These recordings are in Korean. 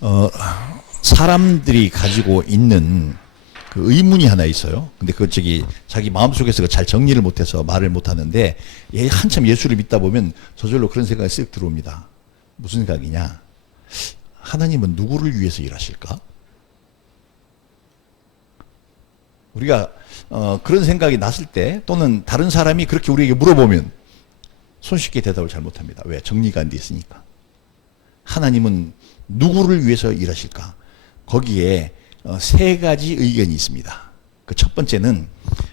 어, 사람들이 가지고 있는 그 의문이 하나 있어요. 근데 그 자기 마음속에서 잘 정리를 못해서 말을 못하는데, 한참 예수를 믿다 보면 저절로 그런 생각이 쓱 들어옵니다. 무슨 생각이냐? 하나님은 누구를 위해서 일하실까? 우리가 그런 생각이 났을 때, 또는 다른 사람이 그렇게 우리에게 물어보면 손쉽게 대답을 잘 못합니다. 왜? 정리가 안 돼 있으니까. 하나님은 누구를 위해서 일하실까? 거기에 세 가지 의견이 있습니다. 그 첫 번째는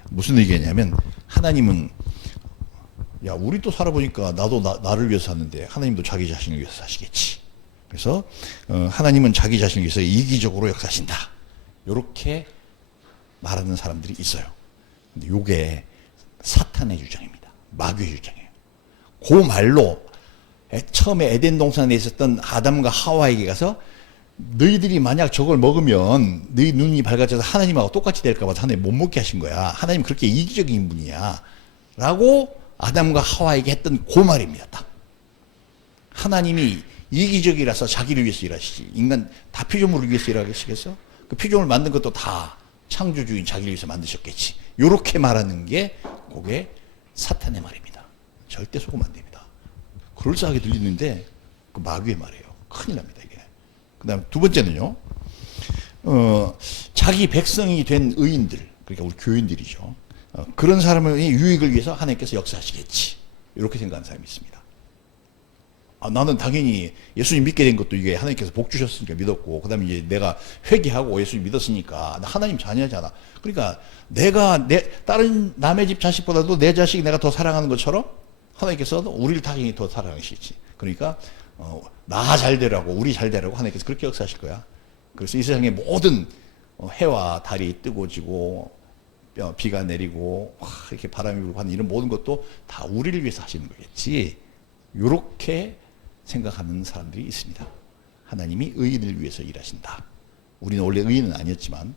무슨 의견이냐면, 하나님은, 야, 우리도 살아보니까 나도 나를 위해서 사는데 하나님도 자기 자신을 위해서 사시겠지. 그래서 하나님은 자기 자신을 위해서 이기적으로 역사하신다. 이렇게 말하는 사람들이 있어요. 근데 이게 사탄의 주장입니다. 마귀의 주장이에요. 그 말로 처음에 에덴 동산에 있었던 아담과 하와에게 가서, 너희들이 만약 저걸 먹으면 너희 눈이 밝아져서 하나님하고 똑같이 될까 봐 하나님 못 먹게 하신 거야. 하나님 그렇게 이기적인 분이야. 라고 아담과 하와에게 했던 그 말입니다. 딱. 하나님이 이기적이라서 자기를 위해서 일하시지. 인간 다 피조물을 위해서 일하시겠어? 그 피조물 만든 것도 다 창조주인 자기를 위해서 만드셨겠지. 요렇게 말하는 게 그게 사탄의 말입니다. 절대 속으면 안 됩니다. 그럴싸하게 들리는데 그 마귀의 말이에요. 큰일 납니다, 이게. 그 다음 두 번째는요, 자기 백성이 된 의인들, 그러니까 우리 교인들이죠. 그런 사람의 유익을 위해서 하나님께서 역사하시겠지. 이렇게 생각하는 사람이 있습니다. 나는 당연히 예수님 믿게 된 것도 이게 하나님께서 복 주셨으니까 믿었고, 그 다음에 이제 내가 회개하고 예수님 믿었으니까 나 하나님 자녀잖아. 그러니까 내가 다른 남의 집 자식보다도 내 자식이 내가 더 사랑하는 것처럼 하나님께서도 우리를 당연히 더 사랑하시지. 그러니까 나 잘 되라고, 우리 잘 되라고 하나님께서 그렇게 역사하실 거야. 그래서 이 세상의 모든 해와 달이 뜨고 지고 비가 내리고 이렇게 바람이 불고 하는 이런 모든 것도 다 우리를 위해서 하시는 거겠지. 이렇게 생각하는 사람들이 있습니다. 하나님이 의인을 위해서 일하신다. 우리는 원래 의인은 아니었지만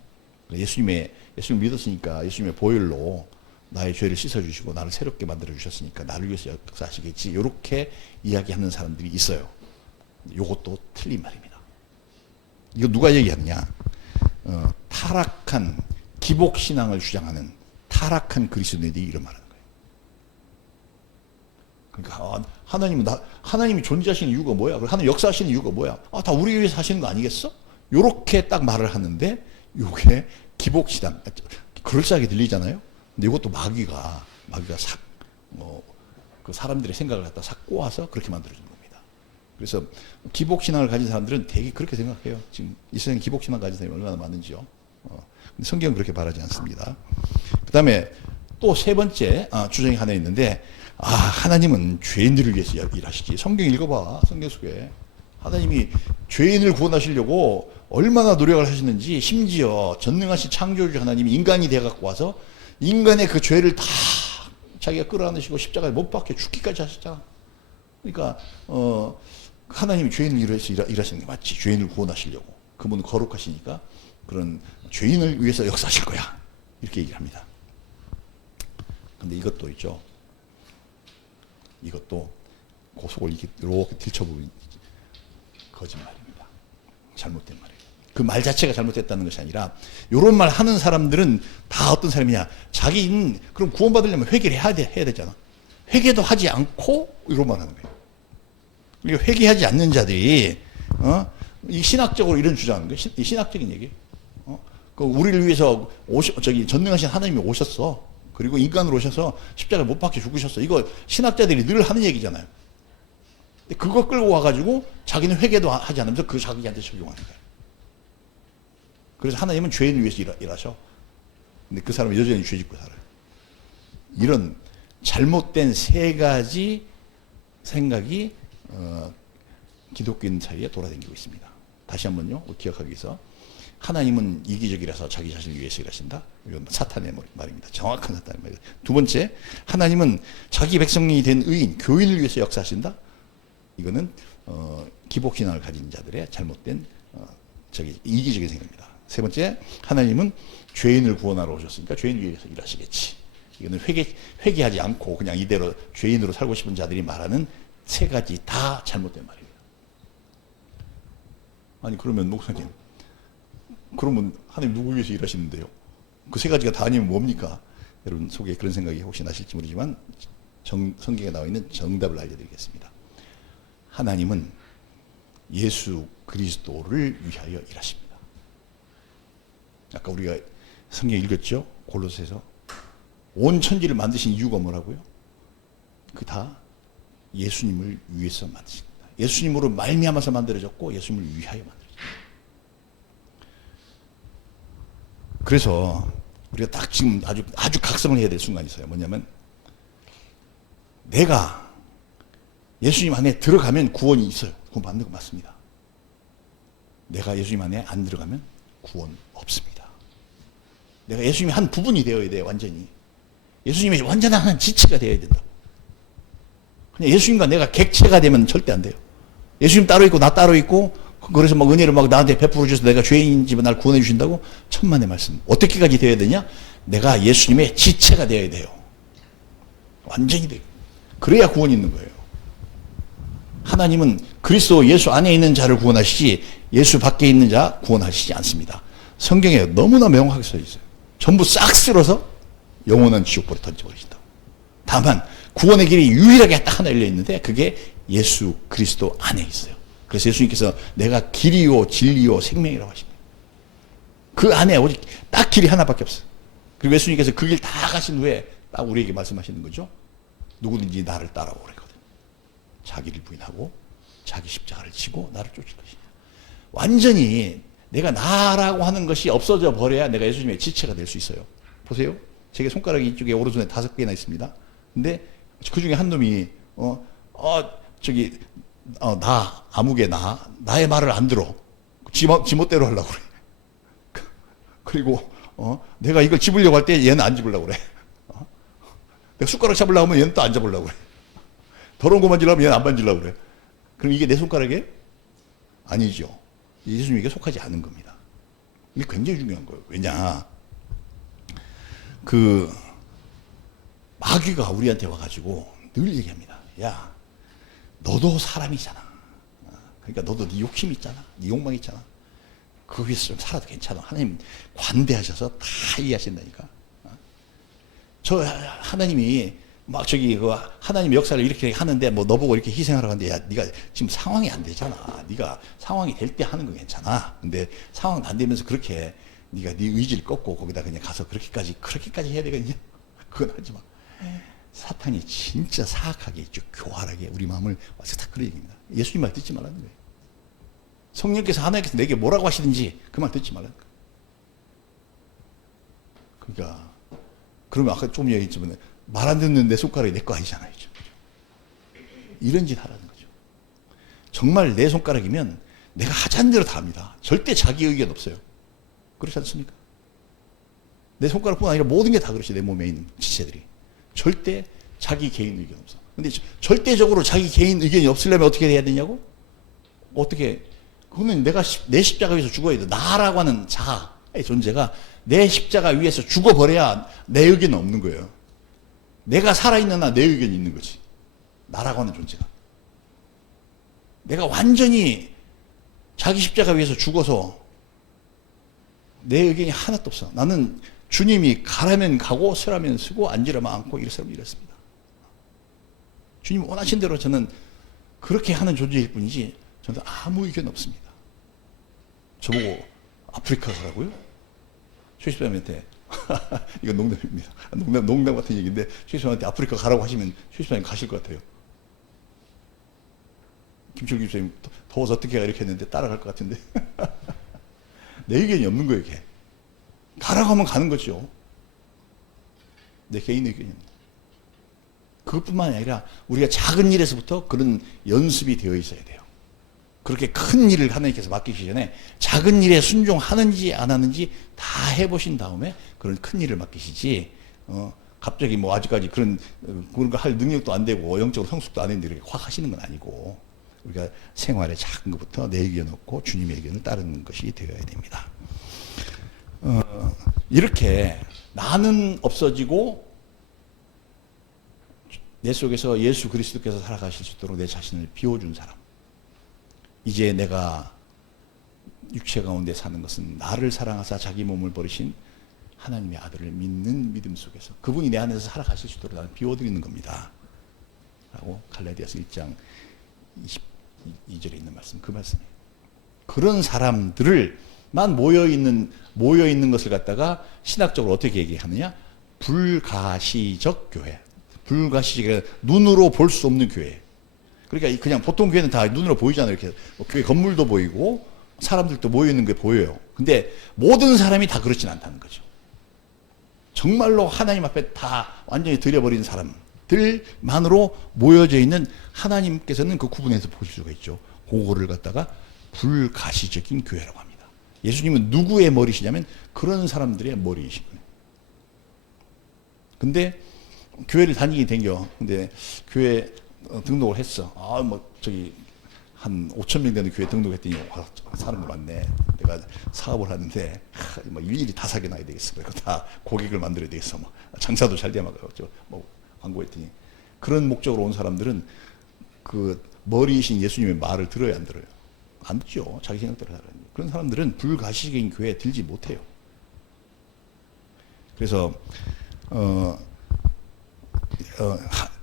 예수님을 믿었으니까 예수님의 보혈로 나의 죄를 씻어주시고 나를 새롭게 만들어주셨으니까 나를 위해서 역사하시겠지. 이렇게 이야기하는 사람들이 있어요. 이것도 틀린 말입니다. 이거 누가 얘기하느냐? 타락한 기복신앙을 주장하는 타락한 그리스도인들이 이런 말하는 거예요. 그러니까 하나님이 존재하시는 이유가 뭐야? 하나님 역사하시는 이유가 뭐야? 다 우리 위해서 하시는 거 아니겠어? 요렇게 딱 말을 하는데 요게 기복신앙, 그럴싸하게 들리잖아요. 근데 이것도 마귀가 그 사람들의 생각을 갖다 싹 꼬아서 그렇게 만들어주는 겁니다. 그래서 기복신앙을 가진 사람들은 되게 그렇게 생각해요. 지금 이 세상에 기복신앙 가진 사람이 얼마나 많은지요. 근데 성경은 그렇게 말하지 않습니다. 그 다음에 또 세 번째 주장이 하나 있는데, 하나님은 죄인들을 위해서 일하시지. 성경 읽어봐. 성경 속에 하나님이 죄인을 구원하시려고 얼마나 노력을 하시는지, 심지어 전능하신 창조주 하나님이 인간이 돼갖고 와서 인간의 그 죄를 다 자기가 끌어안으시고 십자가에 못 박혀 죽기까지 하셨잖아. 그러니까 하나님이 죄인을 위해서 일하시는 게 맞지. 죄인을 구원하시려고. 그분은 거룩하시니까 그런 죄인을 위해서 역사하실 거야. 이렇게 얘기를 합니다. 근데 이것도 있죠. 이것도 그 속을 이렇게 들춰보면 거짓말입니다. 잘못된 말이에요. 그 말 자체가 잘못됐다는 것이 아니라, 이런 말 하는 사람들은 다 어떤 사람이냐? 자기는 그럼 구원받으려면 회개를 해야 되잖아. 회개도 하지 않고 이런 말 하는 거예요. 그러니까 회개하지 않는 자들이 이 신학적으로 이런 주장하는 거예요. 이 신학적인 얘기. 그 우리를 위해서 전능하신 하나님이 오셨어. 그리고 인간으로 오셔서 십자가에 못 박혀 죽으셨어. 이거 신학자들이 늘 하는 얘기잖아요. 근데 그거 끌고 와가지고 자기는 회개도 하지 않으면서 그 자기한테 적용하는 거예요. 그래서 하나님은 죄인을 위해서 일하셔. 근데 그 사람은 여전히 죄 짓고 살아요. 이런 잘못된 세 가지 생각이 기독교인 사이에 돌아다니고 있습니다. 다시 한번요, 기억하기 위해서. 하나님은 이기적이라서 자기 자신을 위해서 일하신다. 이건 사탄의 말입니다. 정확한 사탄의 말입니다. 두 번째, 하나님은 자기 백성이 된 의인, 교인을 위해서 역사하신다. 이거는 기복신앙을 가진 자들의 잘못된 이기적인 생각입니다. 세 번째, 하나님은 죄인을 구원하러 오셨으니까 죄인을 위해서 일하시겠지. 이거는 회개하지 않고 그냥 이대로 죄인으로 살고 싶은 자들이 말하는 세 가지 다 잘못된 말입니다. 아니 그러면 목사님, 그러면 하나님 누구 위해서 일하시는데요? 그 세 가지가 다 아니면 뭡니까? 여러분 속에 그런 생각이 혹시 나실지 모르지만 성경에 나와 있는 정답을 알려드리겠습니다. 하나님은 예수 그리스도를 위하여 일하십니다. 아까 우리가 성경 읽었죠? 골로새서. 온 천지를 만드신 이유가 뭐라고요? 그 다 예수님을 위해서 만드신 겁니다. 예수님으로 말미암아서 만들어졌고 예수님을 위하여 만들어졌습니다. 그래서 우리가 딱 지금 아주 각성을 해야 될 순간이 있어요. 뭐냐면 내가 예수님 안에 들어가면 구원이 있어요. 그건 맞는 거 맞습니다. 내가 예수님 안에 안 들어가면 구원 없습니다. 내가 예수님의 한 부분이 되어야 돼요. 완전히. 예수님의 완전한 한 지체가 되어야 된다. 그냥 예수님과 내가 객체가 되면 절대 안 돼요. 예수님 따로 있고 나 따로 있고 그래서 막 은혜를 막 나한테 베풀어 주셔서 내가 죄인이지만 날 구원해 주신다고? 천만의 말씀. 어떻게까지 되어야 되냐? 내가 예수님의 지체가 되어야 돼요. 완전히 돼요. 그래야 구원이 있는 거예요. 하나님은 그리스도 예수 안에 있는 자를 구원하시지 예수 밖에 있는 자 구원하시지 않습니다. 성경에 너무나 명확하게 써 있어요. 전부 싹 쓸어서 영원한 지옥불에 던져버리신다. 다만 구원의 길이 유일하게 딱 하나 열려 있는데 그게 예수 그리스도 안에 있어요. 그래서 예수님께서 내가 길이요 진리요 생명이라고 하십니다. 그 안에 오직 딱 길이 하나밖에 없어요. 그리고 예수님께서 그 길 다 가신 후에 딱 우리에게 말씀하시는 거죠. 누구든지 나를 따라오래. 자기를 부인하고 자기 십자가를 지고 나를 쫓을 것이냐. 완전히 내가 나라고 하는 것이 없어져 버려야 내가 예수님의 지체가 될 수 있어요. 보세요. 제게 손가락이 이쪽에 오른손에 5개나 있습니다. 근데 그 중에 한 놈이 아무개 나의 말을 안 들어. 지멋대로 하려고 그래. 그리고 내가 이걸 집으려고 할 때 얘는 안 집으려고 그래. 내가 숟가락 잡으려고 하면 얘는 또 안 잡으려고 그래. 더러운 거 만지려면 얘는 안 만지려고 그래. 그럼 이게 내 손가락에? 아니죠. 예수님에게 속하지 않은 겁니다. 이게 굉장히 중요한 거예요. 왜냐? 마귀가 우리한테 와가지고 늘 얘기합니다. 야, 너도 사람이잖아. 그러니까 너도 네 욕심 있잖아. 네 욕망 있잖아. 그 위해서 좀 살아도 괜찮아. 하나님 관대하셔서 다 이해하신다니까. 하나님이 하나님 역사를 이렇게 하는데 뭐 너보고 이렇게 희생하러 가는데 야, 네가 지금 상황이 안 되잖아. 네가 상황이 될 때 하는 건 괜찮아. 근데 상황 안 되면서 그렇게 네가 네 의지를 꺾고 거기다 그냥 가서 그렇게까지 해야 되겠냐? 그건 하지 마. 사탄이 진짜 사악하게 있죠. 교활하게 우리 마음을 와서 다 그런 얘기입니다. 예수님 말 듣지 말라는 거예요. 성령께서 하나님께서 내게 뭐라고 하시든지 그 말 듣지 말라는 거예요. 그러니까 그러면 아까 좀 얘기했지만 말 안 듣는 내 손가락이 내 거 아니잖아요. 이런 짓 하라는 거죠. 정말 내 손가락이면 내가 하자는 대로 다 합니다. 절대 자기 의견 없어요. 그렇지 않습니까? 내 손가락뿐 아니라 모든 게 다 그렇지. 내 몸에 있는 지체들이. 절대 자기 개인 의견 없어. 근데 절대적으로 자기 개인 의견이 없으려면 어떻게 해야 되냐고? 그러면 내가 내 십자가 위에서 죽어야 돼. 나라고 하는 자의 존재가 내 십자가 위에서 죽어버려야 내 의견은 없는 거예요. 내가 살아있는 한 내 의견이 있는 거지. 나라고 하는 존재가. 내가 완전히 자기 십자가 위에서 죽어서 내 의견이 하나도 없어. 나는 주님이 가라면 가고 서라면 서고 앉으라면 앉고 이랬으면 이랬습니다. 주님 원하신 대로 저는 그렇게 하는 존재일 뿐이지 저는 아무 의견 없습니다. 저보고 아프리카 가라고요? 최시방한테 이건 농담입니다. 농담 같은 얘기인데 최시방한테 아프리카 가라고 하시면 최시방이 가실 것 같아요. 김철규 집사님 더워서 어떻게 가 이렇게 했는데 따라갈 것 같은데 내 의견이 없는 거예요. 이게 가라고 하면 가는 거죠. 내 개인 의견입니다. 그것뿐만 아니라 우리가 작은 일에서부터 그런 연습이 되어 있어야 돼요. 그렇게 큰 일을 하나님께서 맡기시기 전에 작은 일에 순종하는지 안 하는지 다 해보신 다음에 그런 큰 일을 맡기시지 갑자기 뭐 아직까지 그런 거 할 능력도 안 되고 영적으로 성숙도 안 했는데 이렇게 확 하시는 건 아니고 우리가 생활에 작은 것부터 내 의견 없고 주님의 의견을 따르는 것이 되어야 됩니다. 이렇게 나는 없어지고 내 속에서 예수 그리스도께서 살아가실 수 있도록 내 자신을 비워준 사람. 이제 내가 육체 가운데 사는 것은 나를 사랑하사 자기 몸을 버리신 하나님의 아들을 믿는 믿음 속에서 그분이 내 안에서 살아가실 수 있도록 나는 비워드리는 겁니다. 라고 갈라디아서 1장 22절에 있는 말씀, 그 말씀이에요. 그런 사람들을만 모여있는 것을 갖다가 신학적으로 어떻게 얘기하느냐? 불가시적 교회. 불가시적, 눈으로 볼 수 없는 교회. 그러니까 그냥 보통 교회는 다 눈으로 보이잖아요. 이렇게 교회 건물도 보이고 사람들도 모여있는 게 보여요. 근데 모든 사람이 다 그렇진 않다는 거죠. 정말로 하나님 앞에 다 완전히 들여버린 사람들만으로 모여져 있는 하나님께서는 그 구분해서 보실 수가 있죠. 그거를 갖다가 불가시적인 교회라고 합니다. 예수님은 누구의 머리시냐면 그런 사람들의 머리이신 거예요. 근데 교회를 다니게 댕겨. 근데 교회 등록을 했어. 한 5천 명 되는 교회 등록했더니 사람이 많네. 내가 사업을 하는데 일일이 다 사겨놔야 되겠어. 그리고 다 고객을 만들어야 되겠어. 장사도 잘 돼야 광고했더니 그런 목적으로 온 사람들은 그 머리이신 예수님의 말을 들어야 안 들어요? 안 듣죠. 자기 생각대로 살아요. 그런 사람들은 불가시적인 교회에 들지 못해요. 그래서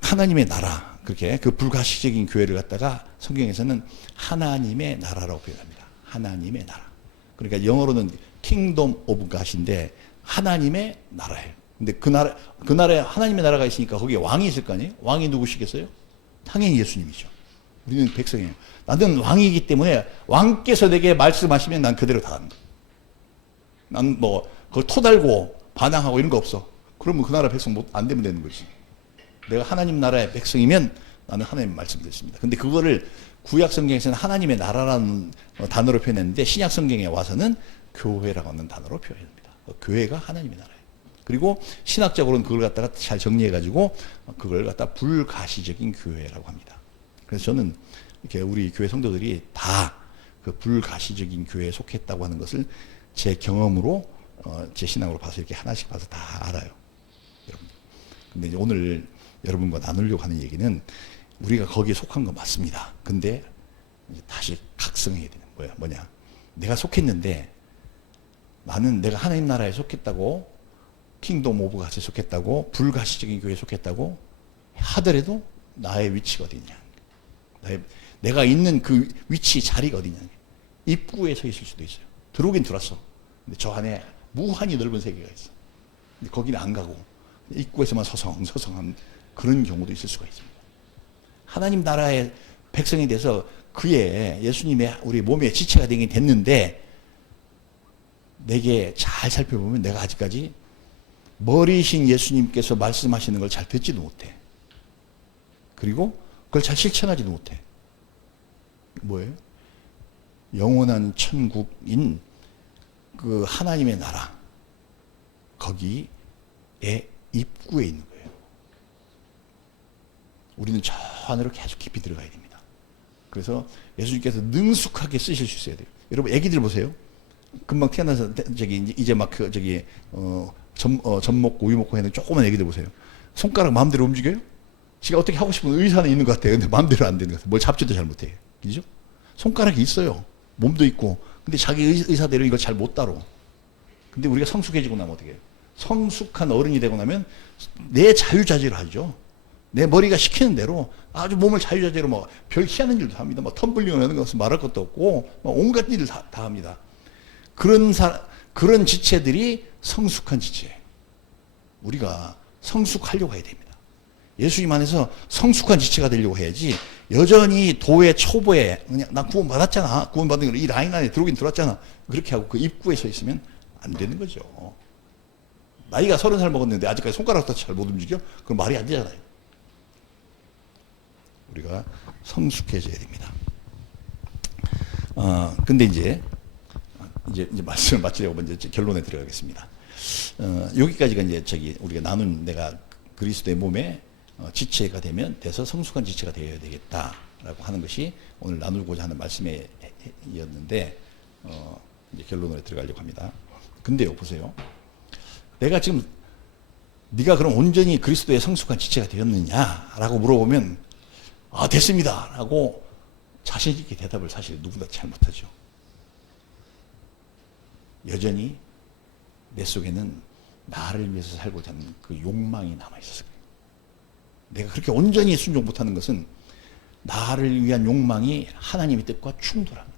하나님의 나라, 그렇게 그 불가시적인 교회를 갖다가 성경에서는 하나님의 나라라고 표현합니다. 하나님의 나라. 그러니까 영어로는 Kingdom of God인데 하나님의 나라예요. 근데 그 나라에 하나님의 나라가 있으니까 거기에 왕이 있을 거 아니에요? 왕이 누구시겠어요? 당연히 예수님이죠. 우리는 백성이에요. 나는 왕이기 때문에 왕께서 내게 말씀하시면 난 그대로 다 합니다. 난 그걸 토달고 반항하고 이런 거 없어. 그러면 그 나라 백성 안 되면 되는 거지. 내가 하나님 나라의 백성이면 나는 하나님 말씀 듣습니다. 근데 그거를 구약 성경에서는 하나님의 나라라는 단어로 표현했는데 신약 성경에 와서는 교회라고 하는 단어로 표현합니다. 교회가 하나님의 나라예요. 그리고 신학적으로는 그걸 갖다가 잘 정리해가지고 그걸 갖다 불가시적인 교회라고 합니다. 그래서 저는 이렇게 우리 교회 성도들이 다 그 불가시적인 교회에 속했다고 하는 것을 제 경험으로 제 신앙으로 봐서 이렇게 하나씩 봐서 다 알아요. 여러분. 근데 이제 오늘 여러분과 나누려고 하는 얘기는 우리가 거기에 속한 거 맞습니다. 근데 이제 다시 각성해야 되는 거예요. 뭐냐? 내가 속했는데 나는 내가 하나님 나라에 속했다고 킹덤 오브 갓에 속했다고 불가시적인 교회에 속했다고 하더라도 나의 위치가 어디냐? 내가 있는 그 위치 자리가 어디냐? 입구에 서 있을 수도 있어요. 들어오긴 들어왔어. 근데 저 안에 무한히 넓은 세계가 있어. 근데 거기는 안 가고 입구에서만 서성한 그런 경우도 있을 수가 있습니다. 하나님 나라의 백성이 돼서 그의 예수님의 우리 몸의 지체가 되긴 됐는데 내게 잘 살펴보면 내가 아직까지 머리이신 예수님께서 말씀하시는 걸 잘 듣지도 못해. 그리고 그걸 잘 실천하지도 못해. 뭐예요? 영원한 천국인 그 하나님의 나라 거기에 입구에 있는 거예요. 우리는 저 안으로 계속 깊이 들어가야 됩니다. 그래서 예수님께서 능숙하게 쓰실 수 있어야 돼요. 여러분 애기들 보세요. 금방 태어나서 이제 막 젖 먹고 우유 먹고 하는 조그만 애기들 보세요. 손가락 마음대로 움직여요? 지가 어떻게 하고 싶은 의사는 있는 것 같아요. 근데 마음대로 안 되는 것 같아요. 뭘 잡지도 잘 못해요. 그죠? 손가락이 있어요. 몸도 있고. 근데 자기 의사대로 이걸 잘 못 다뤄. 근데 우리가 성숙해지고 나면 어떻게 해요? 성숙한 어른이 되고 나면 내 자유자재로 하죠. 내 머리가 시키는 대로 아주 몸을 자유자재로 별 희한한 일도 합니다. 텀블링 하는 것은 말할 것도 없고 온갖 일을 다 합니다. 그런 지체들이 성숙한 지체예요. 우리가 성숙하려고 해야 됩니다. 예수님 안에서 성숙한 지체가 되려고 해야지 여전히 도의 초보에 그냥 나 구원 받았잖아. 구원 받은 거 이 라인 안에 들어오긴 들어왔잖아. 그렇게 하고 그 입구에 서 있으면 안 되는 거죠. 나이가 30살 먹었는데 아직까지 손가락도 잘 못 움직여? 그럼 말이 안 되잖아요. 우리가 성숙해져야 됩니다. 근데 이제 말씀을 마치려고 먼저 결론에 들어가겠습니다. 여기까지가 이제 우리가 나눈 내가 그리스도의 몸에 지체가 돼서 성숙한 지체가 되어야 되겠다라고 하는 것이 오늘 나누고자 하는 말씀이었는데 이제 결론으로 들어가려고 합니다. 근데요, 보세요. 내가 지금 네가 그럼 온전히 그리스도의 성숙한 지체가 되었느냐라고 물어보면 됐습니다 라고 자신 있게 대답을 사실 누구나 잘 못하죠. 여전히 내 속에는 나를 위해서 살고자 하는 그 욕망이 남아있었어요. 내가 그렇게 온전히 순종 못하는 것은 나를 위한 욕망이 하나님의 뜻과 충돌합니다.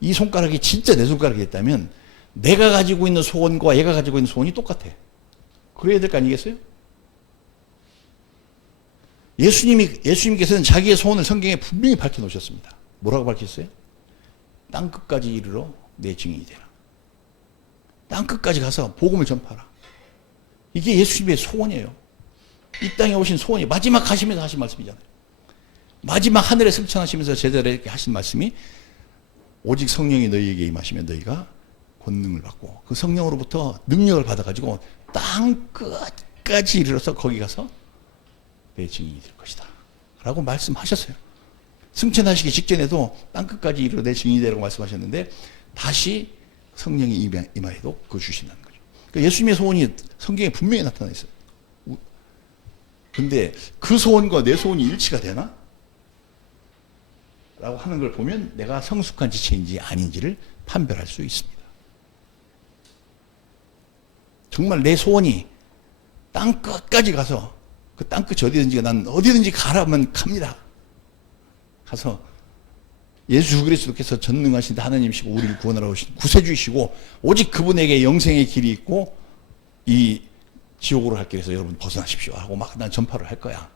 이 손가락이 진짜 내 손가락이었다면 내가 가지고 있는 소원과 얘가 가지고 있는 소원이 똑같아. 그래야 될 거 아니겠어요? 예수님께서는 자기의 소원을 성경에 분명히 밝혀놓으셨습니다. 뭐라고 밝혔어요? 땅끝까지 이르러 내 증인이 되라. 땅끝까지 가서 복음을 전파하라. 이게 예수님의 소원이에요. 이 땅에 오신 소원이 마지막 가시면서 하신 말씀이잖아요. 마지막 하늘에 승천하시면서 제자들에게 하신 말씀이 오직 성령이 너희에게 임하시면 너희가 권능을 받고 그 성령으로부터 능력을 받아가지고 땅끝까지 이르러서 거기 가서 내 증인이 될 것이다 라고 말씀하셨어요. 승천하시기 직전에도 땅끝까지 이르러 내 증인이 되라고 말씀하셨는데 다시 성령이 임하여도 그거 주신다는 거죠. 그러니까 예수님의 소원이 성경에 분명히 나타나 있어요. 근데 그 소원과 내 소원이 일치가 되나? 라고 하는 걸 보면 내가 성숙한 지체인지 아닌지를 판별할 수 있습니다. 정말 내 소원이 땅끝까지 가서 그 땅끝이 어디든지 난 어디든지 가라면 갑니다. 가서 예수 그리스도께서 전능하신 하나님이시고 우리를 구원하러 오신 구세주이시고 오직 그분에게 영생의 길이 있고 이 지옥으로 갈 길에서 여러분 벗어나십시오 하고 막 난 전파를 할 거야.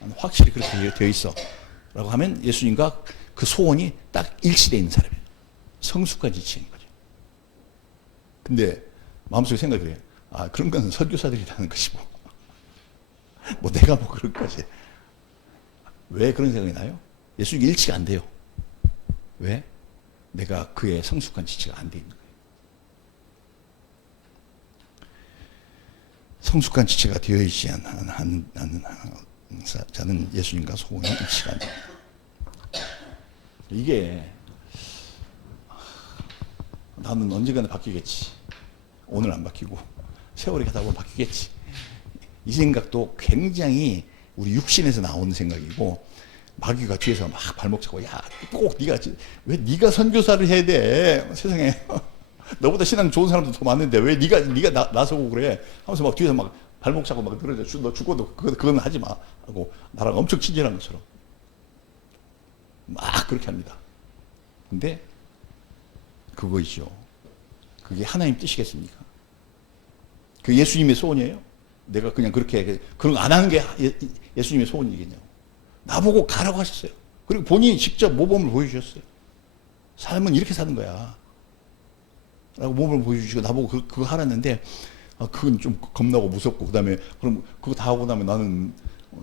난 확실히 그렇게 되어 있어. 라고 하면 예수님과 그 소원이 딱 일치되어 있는 사람이에요. 성숙한 지체인 거죠. 근데 마음속에 생각이 그래요. 아, 그런 건 설교사들이 하는 것이고 뭐 내가 뭐 그럴 거지. 왜 그런 생각이 나요? 예수님이 일치가 안 돼요. 왜? 내가 그의 성숙한 지체가 안 돼 있는 거예요. 성숙한 지체가 되어 있지 않는 자는 예수님과 소원이 일치가 안 됩니다. 이게 나는 언젠가는 바뀌겠지. 오늘 안 바뀌고 세월이 가다 보면 바뀌겠지. 이 생각도 굉장히 우리 육신에서 나오는 생각이고 마귀가 뒤에서 막 발목 잡고 야 꼭 네가 왜 네가 선교사를 해야 돼 세상에 너보다 신앙 좋은 사람도 더 많은데 왜 네가 나서고 그래 하면서 막 뒤에서 막 발목 잡고 막 늘어져 너 죽어도 그건 하지 마 하고 나랑 엄청 친절한 것처럼 막 그렇게 합니다. 근데 그거이죠. 그게 하나님 뜻이겠습니까? 그 예수님의 소원이에요? 내가 그냥 그렇게 그런 거 안 하는 게 예수님의 소원이겠냐고. 나보고 가라고 하셨어요. 그리고 본인이 직접 모범을 보여주셨어요. 삶은 이렇게 사는 거야. 라고 모범을 보여주시고 나보고 그거 하라는데 그건 좀 겁나고 무섭고 그다음에 그럼 그거 다 하고 나면 나는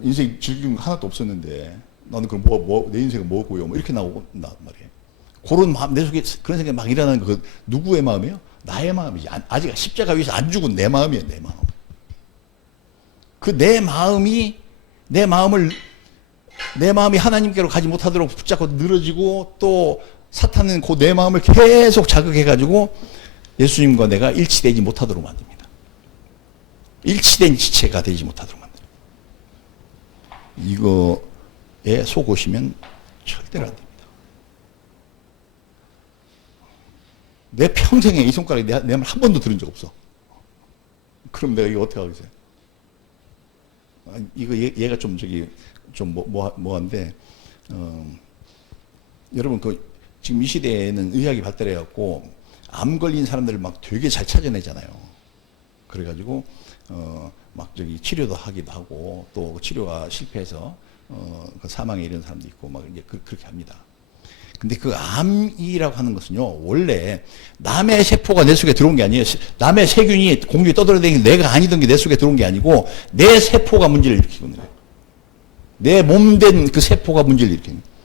인생 즐기는 거 하나도 없었는데 나는 그럼 내 인생은 뭐고요? 뭐 이렇게 나오고 나 말이에요. 그런 마음 내 속에 그런 생각이 막 일어나는 그 누구의 마음이에요? 나의 마음이지. 아직 십자가 위에서 안 죽은 내 마음이에요. 내 마음. 그 내 마음이 내 마음이 하나님께로 가지 못하도록 붙잡고 늘어지고 또 사탄은 그 내 마음을 계속 자극해가지고 예수님과 내가 일치되지 못하도록 만듭니다. 일치된 지체가 되지 못하도록 만듭니다. 이거에 속으시면 절대로 안 됩니다. 내 평생에 이 손가락이 내 말 한 번도 들은 적 없어. 그럼 내가 이거 어떻게 하겠어요? 이거 얘가 좀 뭐한데 여러분 지금 이 시대에는 의학이 발달해갖고 암 걸린 사람들을 막 되게 잘 찾아내잖아요. 그래가지고 막 치료도 하기도 하고 또 치료가 실패해서 그 사망에 이르는 사람도 있고 막 이제 그렇게 합니다. 근데 그 암이라고 하는 것은요, 원래 남의 세포가 내 속에 들어온 게 아니에요. 남의 세균이 공중에 떠돌아다니는 내가 아니던 게 내 속에 들어온 게 아니고 내 세포가 문제를 일으키고 있는 거예요. 내 몸된 그 세포가 문제를 일으키는 거예요.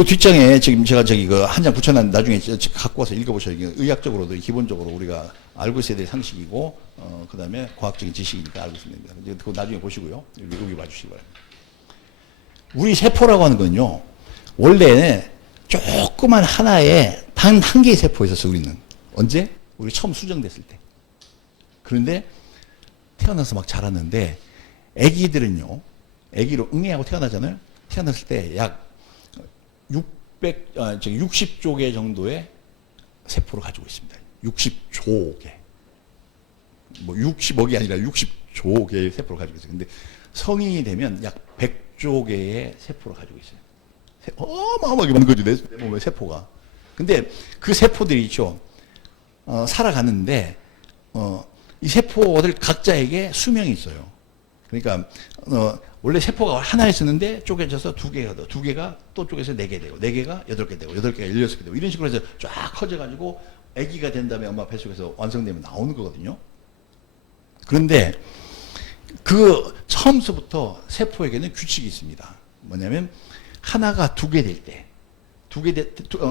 요 뒷장에 지금 제가 한 장 붙여놨는 나중에 갖고 와서 읽어보셔요. 의학적으로도 기본적으로 우리가 알고 있어야 될 상식이고, 그 다음에 과학적인 지식이니까 알고 있어야 됩니다. 그거 나중에 보시고요. 여기 봐주시기 바랍니다. 우리 세포라고 하는 건요, 원래 조그만 하나의 단 한 개의 세포가 있었어요, 우리는. 언제? 우리 처음 수정됐을 때. 그런데 태어나서 막 자랐는데, 애기들은요, 애기로 응애하고 태어나잖아요. 태어났을 때 약 60조 개 정도의 세포를 가지고 있습니다. 60조 개. 뭐 60억이 아니라 60조 개의 세포를 가지고 있어요. 근데 성인이 되면 약 100조 개의 세포를 가지고 있어요. 어마어마하게 많은 거죠, 내 몸의 세포가. 근데 그 세포들이 있죠. 살아가는데, 이 세포들 각자에게 수명이 있어요. 그러니까, 원래 세포가 하나 있었는데 쪼개져서 두 개가 더, 두 개가 또 쪼개서 네 개 되고, 네 개가 8개 되고, 8개가 16개 되고, 이런 식으로 해서 쫙 커져가지고, 아기가 된 다음에 엄마 뱃속에서 완성되면 나오는 거거든요. 그런데, 그 처음서부터 세포에게는 규칙이 있습니다. 뭐냐면, 하나가 2개 될 때,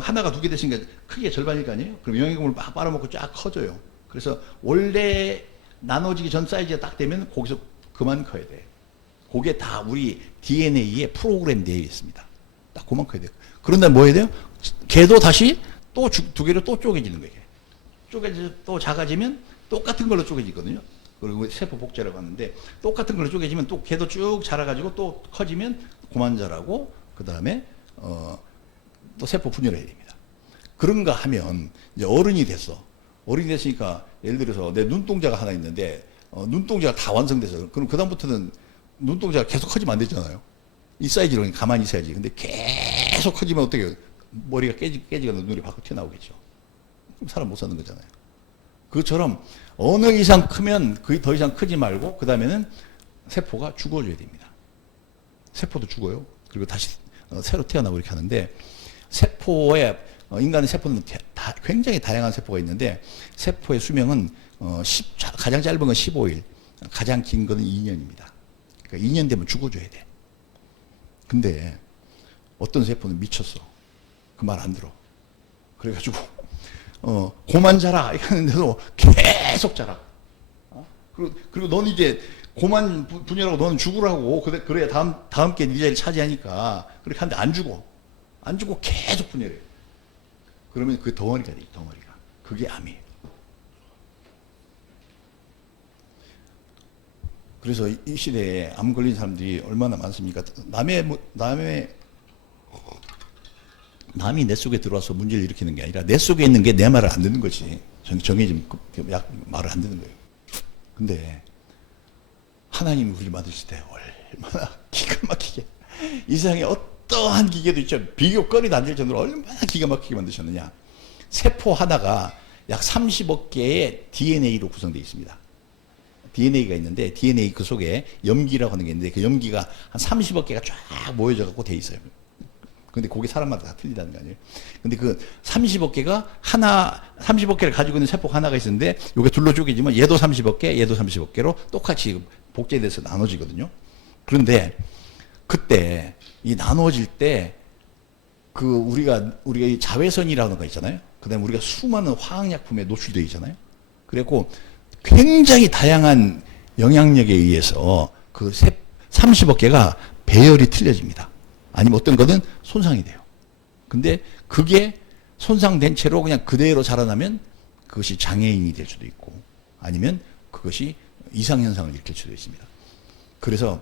하나가 2개 됐으니까 크게 절반일 거 아니에요? 그럼 영양분을 막 빨아먹고 쫙 커져요. 그래서 원래 나눠지기 전 사이즈가 딱 되면 거기서 그만 커야 돼. 그게 다 우리 DNA에 프로그램 되어 있습니다. 딱 그만 커야 돼요. 그런 다음에 뭐 해야 돼요? 걔도 다시 또 2개로 또 쪼개지는 거예요. 쪼개져서 또 작아지면 똑같은 걸로 쪼개지거든요. 그리고 세포 복제라고 하는데 똑같은 걸로 쪼개지면 또 걔도 쭉 자라가지고 또 커지면 그만 자라고 그 다음에 또 세포 분열해야 됩니다. 그런가 하면 이제 어른이 됐어. 어른이 됐으니까 예를 들어서 내 눈동자가 하나 있는데 눈동자가 다 완성돼서 그럼 그 다음부터는 눈동자가 계속 커지면 안 되잖아요. 이 사이즈로 가만히 있어야지. 근데 계속 커지면 어떻게 머리가 깨지거나 눈이 밖으로 튀어나오겠죠. 그럼 사람 못 사는 거잖아요. 그것처럼 어느 이상 크면 거의 더 이상 크지 말고 그 다음에는 세포가 죽어줘야 됩니다. 세포도 죽어요. 그리고 다시 새로 태어나고 이렇게 하는데 세포에 인간의 세포는 굉장히 다양한 세포가 있는데 세포의 수명은 가장 짧은 건 15일, 가장 긴 거는 2년입니다. 그러니까 2년 되면 죽어줘야 돼. 근데 어떤 세포는 미쳤어. 그 말 안 들어. 그래가지고 고만 자라 이러는데도 계속 자라. 그리고 넌 이제 고만 분열하고 너는 죽으라고 그래야 다음 게 네 자리를 차지하니까 그렇게 하는데 안 죽어. 안 죽고 계속 분열해. 그러면 그 덩어리가 돼, 덩어리가. 그게 암이에요. 그래서 이 시대에 암 걸린 사람들이 얼마나 많습니까? 남이 내 속에 들어와서 문제를 일으키는 게 아니라 내 속에 있는 게 내 말을 안 듣는 거지. 정해진 말을 안 듣는 거예요. 근데 하나님이 우리를 만드실 때 얼마나 기가 막히게 이 세상에 어떠한 기계도 있죠. 비교거리도 안 될 정도로 얼마나 기가 막히게 만드셨느냐. 세포 하나가 약 30억 개의 DNA로 구성되어 있습니다. DNA가 있는데 DNA 그 속에 염기라고 하는 게 있는데 그 염기가 한 30억 개가 쫙 모여져 갖고 돼 있어요. 근데 그게 사람마다 다 틀리다는 거 아니에요. 근데 그 30억 개가 30억 개를 가지고 있는 세포가 하나가 있었는데 요게 둘로 쪼개지면 얘도 30억 개, 얘도 30억 개로 똑같이 복제돼서 나눠지거든요. 그런데 그때 이 나눠질 때 그 우리가 이 자외선이라는 거 있잖아요. 그다음에 우리가 수많은 화학약품에 노출되어 있잖아요. 그래갖고 굉장히 다양한 영향력에 의해서 그 30억 개가 배열이 틀려집니다. 아니면 어떤 거는 손상이 돼요. 근데 그게 손상된 채로 그냥 그대로 자라나면 그것이 장애인이 될 수도 있고 아니면 그것이 이상현상을 일으킬 수도 있습니다. 그래서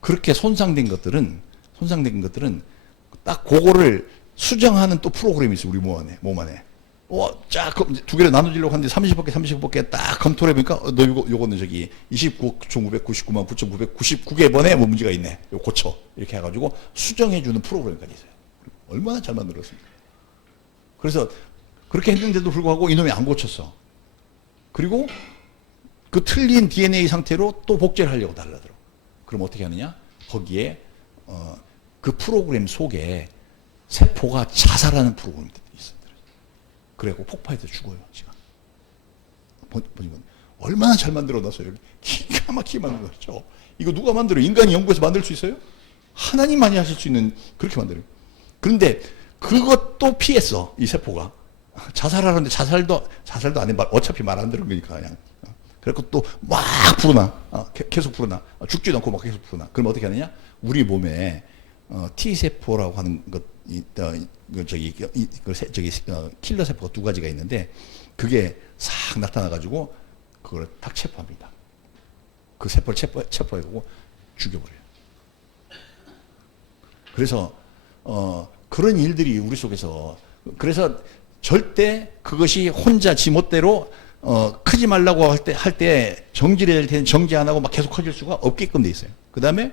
그렇게 손상된 것들은 딱 그거를 수정하는 또 프로그램이 있어요. 우리 몸 안에. 쫙 두 개를 나눠주려고 하는데 30억 개 딱 검토를 해보니까 너 요거는 저기 29,999만 9,999개 번에 뭐 문제가 있네. 요 고쳐. 이렇게 해가지고 수정해주는 프로그램까지 있어요. 얼마나 잘 만들었습니까? 그래서 그렇게 했는데도 불구하고 이놈이 안 고쳤어. 그리고 그 틀린 DNA 상태로 또 복제를 하려고 달라들어. 그럼 어떻게 하느냐? 거기에 그 프로그램 속에 세포가 자살하는 프로그램이 있어요. 그래갖고 폭파해서 죽어요. 지금 보니까 얼마나 잘 만들어놨어요. 기가 막히게 만들었죠. 이거 누가 만들어요? 인간이 연구해서 만들 수 있어요? 하나님만이 하실 수 있는 그렇게 만들어요. 그런데 그것도 피했어. 이 세포가 자살하는데 자살도 안 해. 어차피 말 안 들은 거니까 그냥. 그래갖고 또 막 불어나. 계속 불어나. 죽지도 않고 막 계속 불어나. 그럼 어떻게 하느냐? 우리 몸에 T세포라고 하는 것, 킬러 세포가 2가지가 있는데, 그게 싹 나타나가지고, 그걸 탁 체포합니다. 그 세포를 체포해가지고 죽여버려요. 그래서, 그런 일들이 우리 속에서, 그래서 절대 그것이 혼자 지멋대로 크지 말라고 할 때 정지를 해야 될 때는 정지 안 하고 막 계속 커질 수가 없게끔 돼 있어요. 그 다음에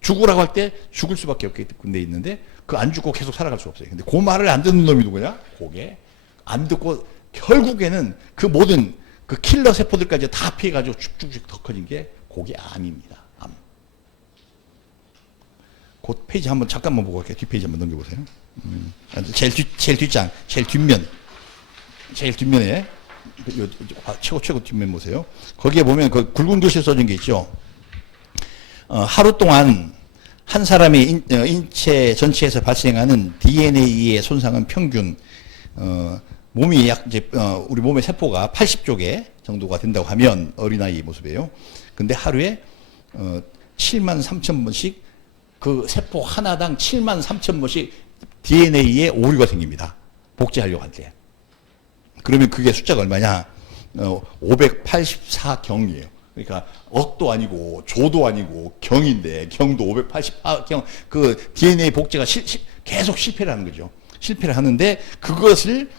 죽으라고 할 때 죽을 수밖에 없게끔 돼 있는데 그 안 죽고 계속 살아갈 수 없어요. 근데 그 말을 안 듣는 놈이 누구냐? 그게 안 듣고 결국에는 그 모든 그 킬러 세포들까지 다 피해가지고 쭉쭉쭉 더 커진 게 그게 암입니다. 암. 그 페이지 한번 잠깐만 보고 갈게요. 뒷페이지 한번 넘겨보세요. 제일 뒷장, 제일 뒷면. 제일 뒷면에 최고 뒷면 보세요. 거기에 보면 그 굵은 글씨로 써진 게 있죠. 하루 동안 한 사람의 인체 전체에서 발생하는 DNA의 손상은 평균 몸이 우리 몸의 세포가 80조 개 정도가 된다고 하면 어린아이 모습이에요. 근데 하루에 7만 3천 번씩 그 세포 하나당 7만 3천 번씩 DNA에 오류가 생깁니다. 복제하려고 할 때. 그러면 그게 숫자가 얼마냐? 584경이에요. 그러니까 억도 아니고 조도 아니고 경인데 경도 584경 그 DNA 복제가 계속 실패를 하는 거죠. 실패를 하는데 그것을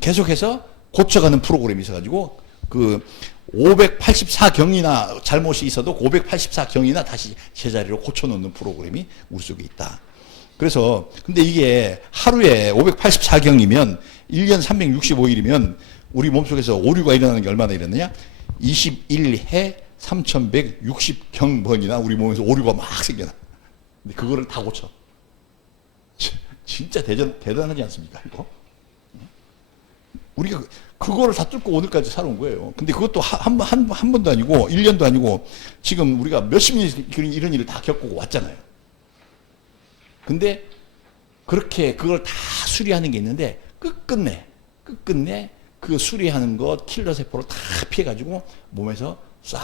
계속해서 고쳐가는 프로그램이 있어가지고 그 584경이나 잘못이 있어도 584경이나 다시 제자리로 고쳐놓는 프로그램이 우리 속에 있다. 그래서 근데 이게 하루에 584경이면 1년 365일이면 우리 몸속에서 오류가 일어나는 게 얼마나 일어나냐? 21해 3160경번이나 우리 몸에서 오류가 막 생겨나. 근데 그거를 다 고쳐. 진짜 대단하지 않습니까? 이거? 우리가 그거를 다 뚫고 오늘까지 살아온 거예요. 근데 그것도 한 번도 아니고 1년도 아니고 지금 우리가 몇십 년 이런 일을 다 겪고 왔잖아요. 근데 그렇게 그걸 다 수리하는 게 있는데 끝끝내 그 수리하는 것 킬러 세포를 다 피해가지고 몸에서 싹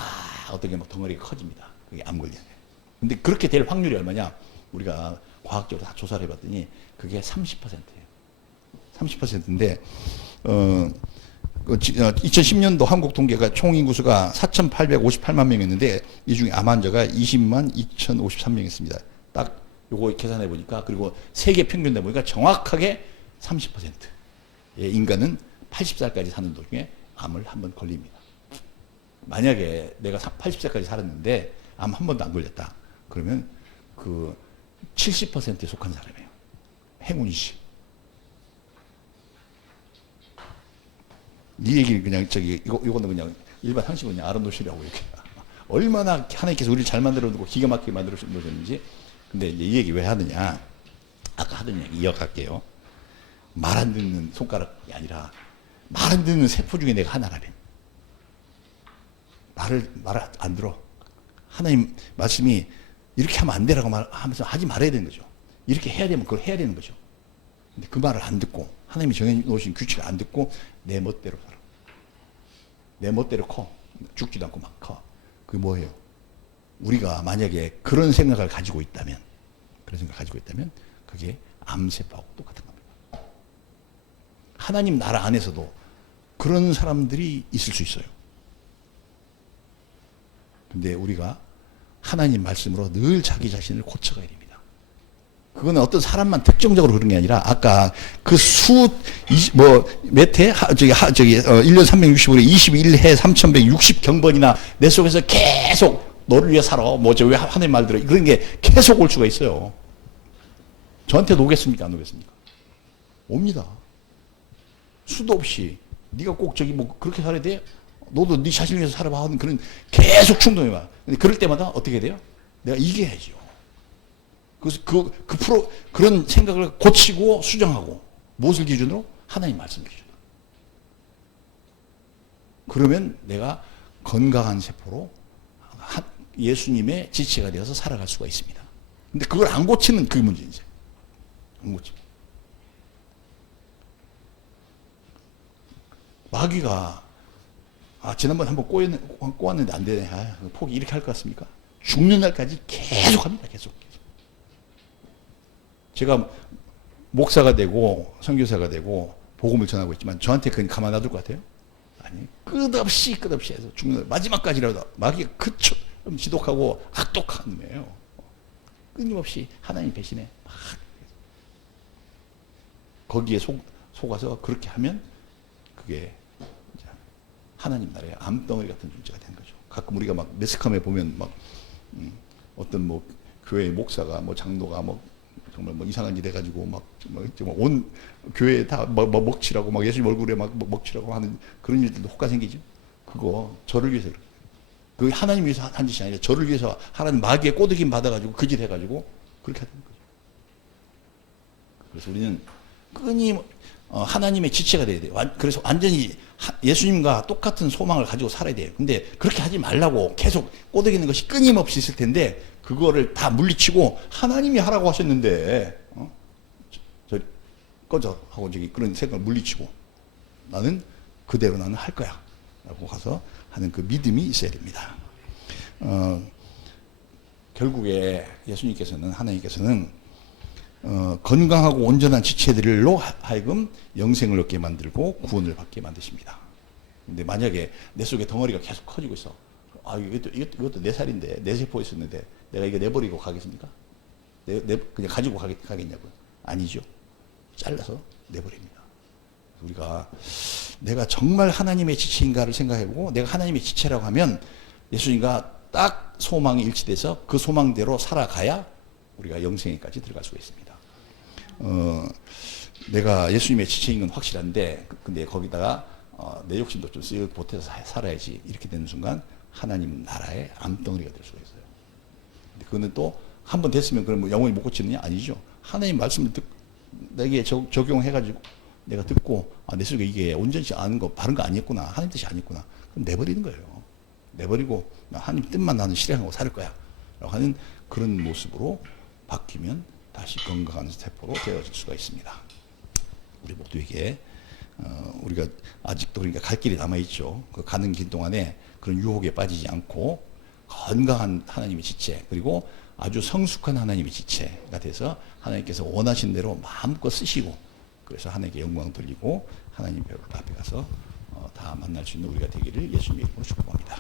어떻게 막 덩어리가 커집니다. 그게 암 걸리는 거예요. 근데 그렇게 될 확률이 얼마냐? 우리가 과학적으로 다 조사를 해봤더니 그게 30%예요. 30%인데 2010년도 한국 통계가 총 인구수가 4,858만 명이었는데 이 중에 암 환자가 20만 2,053명이었습니다. 딱 요거 계산해 보니까 그리고 세계 평균 내 보니까 정확하게 30%의 인간은 80살까지 사는 도중에 암을 한 번 걸립니다. 만약에 내가 80세까지 살았는데 암 한 번도 안 걸렸다. 그러면 그 70%에 속한 사람이에요. 행운이지. 네 얘기를 그냥 이거는 그냥 일반 상식으로 그냥 알아놓으시라고 이렇게. 얼마나 하나님께서 우리를 잘 만들어놓고 기가 막히게 만들어놓으셨는지. 근데 이제 이 얘기 왜 하느냐. 아까 하던 얘기 이어갈게요. 말 안 듣는 손가락이 아니라 말 안 듣는 세포 중에 내가 하나라면. 말을 안 들어. 하나님 말씀이 이렇게 하면 안 되라고 하면서 하지 말아야 되는 거죠. 이렇게 해야 되면 그걸 해야 되는 거죠. 근데 그 말을 안 듣고 하나님이 정해놓으신 규칙을 안 듣고 내 멋대로 살아. 내 멋대로 커. 죽지도 않고 막 커. 그게 뭐예요? 우리가 만약에 그런 생각을 가지고 있다면 그게 암세포하고 똑같은 겁니다. 하나님 나라 안에서도 그런 사람들이 있을 수 있어요. 근데 우리가 하나님 말씀으로 늘 자기 자신을 고쳐가야 됩니다. 그거는 어떤 사람만 특정적으로 그런 게 아니라 아까 그 몇 해? 1년 365일에 21해 3160경번이나 내 속에서 계속 너를 위해 살아. 왜 하나님 말 들어. 그런 게 계속 올 수가 있어요. 저한테도 오겠습니까? 안 오겠습니까? 옵니다. 수도 없이 네가 꼭 그렇게 살아야 돼? 너도 네 자신을 위해서 살아봐 하는 그런 계속 충동이 와. 근데 그럴 때마다 어떻게 돼요? 내가 이겨야죠. 그래서 그런 생각을 고치고 수정하고 무엇을 기준으로? 하나님 말씀 기준으로. 그러면 내가 건강한 세포로 예수님의 지체가 되어서 살아갈 수가 있습니다. 근데 그걸 안 고치는 그게 문제이죠. 안 고치면. 마귀가 지난번 한번 꼬았는데 안 되네. 포기 이렇게 할 것 같습니까? 죽는 날까지 계속 합니다. 계속. 제가 목사가 되고 선교사가 되고 복음을 전하고 있지만 저한테 그냥 가만 놔둘 것 같아요? 아니, 끝없이 해서 죽는 날 마지막까지라도 마귀가 그처럼 지독하고 악독한 놈이에요. 끊임없이 하나님 배신해. 거기에 속아서 그렇게 하면 그게 이제 하나님 나라의 암덩어리 같은 존재가 되는 거죠. 가끔 우리가 막 매스컴에 보면 막 어떤 뭐 교회 목사가 뭐 장로가 뭐 정말 뭐 이상한 일 해가지고 막 정말 온 교회에 다 먹칠하고 막 예수님 얼굴에 막 먹칠하고 하는 그런 일들도 혹가 생기죠. 그거 저를 위해서 그 하나님 위해서 한 짓이 아니라 저를 위해서 하나님 마귀의 꼬드김 받아가지고 그 짓 해가지고 그렇게 하는 거죠. 그래서 우리는 하나님의 지체가 돼야 돼요. 그래서 완전히 예수님과 똑같은 소망을 가지고 살아야 돼요. 근데 그렇게 하지 말라고 계속 꼬드기는 것이 끊임없이 있을 텐데 그거를 다 물리치고 하나님이 하라고 하셨는데 저 꺼져 하고 그런 생각을 물리치고 나는 그대로 나는 할 거야 라고 가서 하는 그 믿음이 있어야 됩니다. 결국에 예수님께서는 하나님께서는 건강하고 온전한 지체들로 하여금 영생을 얻게 만들고 구원을 받게 만드십니다. 근데 만약에 내 속에 덩어리가 계속 커지고 있어. 이것도 내 살인데, 내 세포에 있었는데, 내가 이거 내버리고 가겠습니까? 그냥 가지고 가겠냐고요? 아니죠. 잘라서 내버립니다. 우리가 내가 정말 하나님의 지체인가를 생각해보고, 내가 하나님의 지체라고 하면 예수님과 딱 소망이 일치돼서 그 소망대로 살아가야 우리가 영생에까지 들어갈 수가 있습니다. 내가 예수님의 지체인 건 확실한데, 근데 거기다가 내 욕심도 좀 쓱 보태서 살아야지. 이렇게 되는 순간 하나님 나라의 암덩어리가 될 수가 있어요. 근데 그거는 또 한 번 됐으면 그럼 영원히 못 고치느냐? 아니죠. 하나님 말씀을 내게 적용해가지고 내가 듣고 내 속에 이게 온전치 않은 거, 바른 거 아니었구나. 하나님 뜻이 아니었구나. 그럼 내버리는 거예요. 내버리고 하나님 뜻만 나는 실행하고 살 거야. 라고 하는 그런 모습으로 바뀌면 다시 건강한 세포로 되어질 수가 있습니다. 우리 모두에게 우리가 아직도 그러니까 갈 길이 남아있죠. 그 가는 길 동안에 그런 유혹에 빠지지 않고 건강한 하나님의 지체 그리고 아주 성숙한 하나님의 지체가 돼서 하나님께서 원하신 대로 마음껏 쓰시고 그래서 하나님께 영광 돌리고 하나님 앞에 가서 다 만날 수 있는 우리가 되기를 예수님의 이름으로 축복합니다.